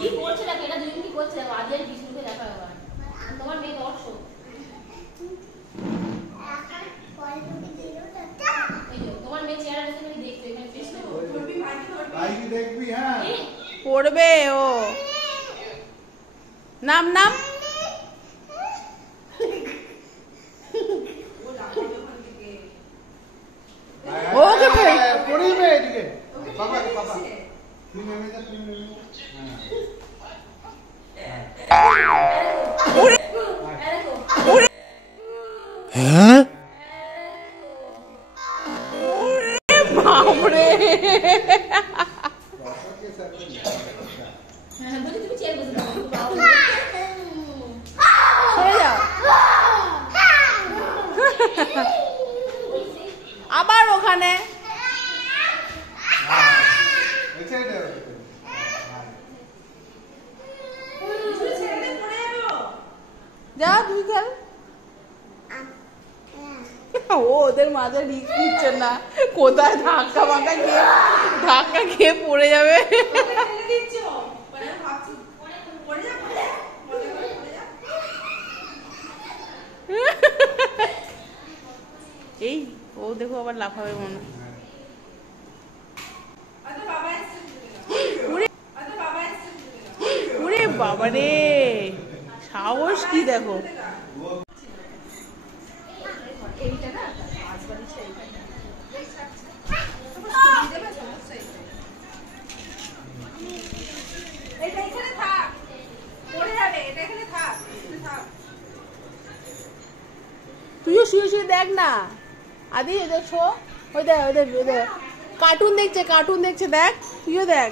কি করছে দেখো, এটা দুই কি করছে দেখো, আজ আর বিষ্ণুকে দেখা আবার তোমার মেয়ে দর্শক। তোমার মেয়ে চেয়ারে বসে তুমি দেখবে এখানে বিষ্ণু ধরবি, ভাইকে দেখবি। হ্যাঁ পড়বে ও। নাম নাম ওকে পড়িবে এদিকে বাবা বাবা তুমি নেমে যা, তুমি নেমে হ্যাঁ বাপরে তুমি চেয়ারে বসে থাকো। আবার ওখানে যা তুই খেল। ও ওদের মাঝে রিস্ক নিচ্ছে না, কোথায় ধাক্কা খেয়ে পড়ে যাবে। এই ও দেখো আবার লাফাবে মনে। ওরে বাবা রে, সাহস কি দেখো। তুইও শুয়ে শুয়ে দেখ না আদি, দেখছো ওই দেখ কার্টুন দেখছে দেখ, তুইও দেখ।